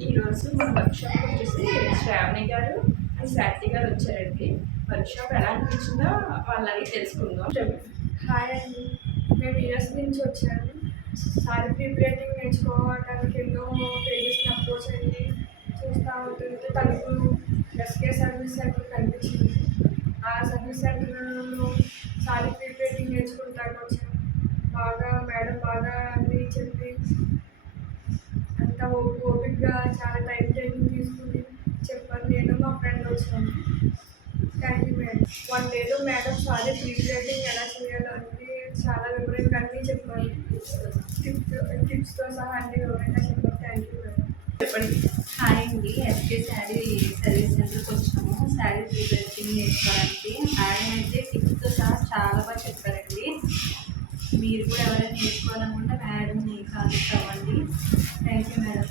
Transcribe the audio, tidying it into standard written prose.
ఈరోజు మన వర్క్షాప్ వచ్చేసి శ్రావణి గారు అండ్ శాంతి గారు వచ్చారండి. వర్క్షాప్ ఎలా అనిపించిందో వాళ్ళని తెలుసుకుందాం. హాయ్ అండి, మేము యూఎస్ నుంచి వచ్చాము. సారీ ప్రిపరేటింగ్ నేర్చుకోవడానికి ఎన్నో పేజెస్ని అప్రోచ్ అయ్యి చూస్తూ ఉంటుంది. తనకు ఎస్కే సర్వీస్ సెంటర్ కనిపించింది. ఆ సర్వీస్ సెంటర్లో సారీ ప్రిపరేటింగ్ నేర్చుకుంటానికి వచ్చాము. మేడం బాగా అన్నీ చెప్పి అంతా ఓపిక్గా చాలా టైం టేకింగ్ తీసుకుని చెప్పాను. నేను మా ఫ్రెండ్ వచ్చాను. Thank you madam. 1 డేలో మేడం సారీ ప్రిపరేటింగ్ ఎలా చేయాలో అన్నీ చాలా వివరంగా అన్నీ చెప్పాను. టిప్స్తో సహా అన్ని వివరంగా చెప్పాను. Thank you madam. చెప్పండి. హాయ్ అండి, ఎస్కే శారీ సర్వీస్ సెంటర్కి వచ్చాము శారీ ప్రిపరేటింగ్ నేర్చుకోవడానికి. మేడం అయితే టిప్స్తో సహా చాలా బాగా చెప్పారండి. మీరు కూడా ఎవరైనా నేర్చుకోవాలనుకుంటే మేడంని కాంటాక్ట్ అవ్వండి. Thank you madam.